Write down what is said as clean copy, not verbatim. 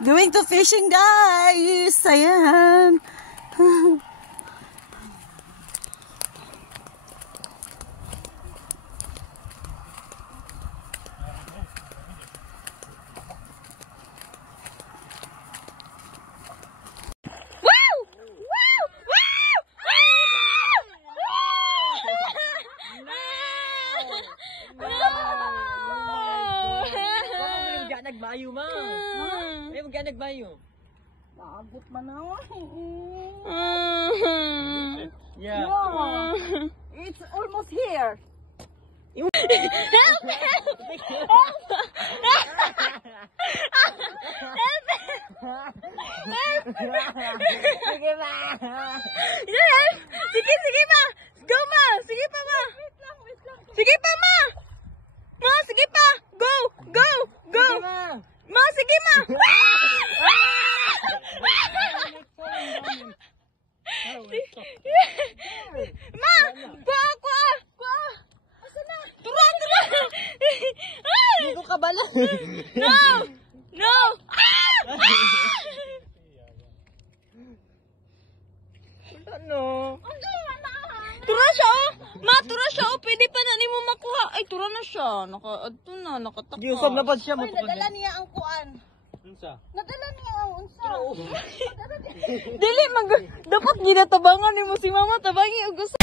Going to fishing, guys. Ayan. Nagbayo ma. Ay mo nagbayo. Naabot man ako. Yeah. No. It's almost here. Help! Help! Sige ba? Yes! Sige, sige pa! Go, ma! Sige pa, ma! Sige pa, ma! Ma, sige pa! Go! Go! Go! Ma, sige, ma! Ma! Kuha! Kuha! Kuha! Asa na? Tura! Tura! Hindi ko kabala. No! No! Ano? Tura siya, oh! Ma, tura siya, oh! Pwede pa na ni mo makuha. Ay, tura na siya. Ito na, nakataka. Di usab na pa siya. Uy, nadala niya ang kuan. Unsa? Nadala niya ang unsa. Dili, dapat ginatabangan ni mo si mama. Tabangi, gusto.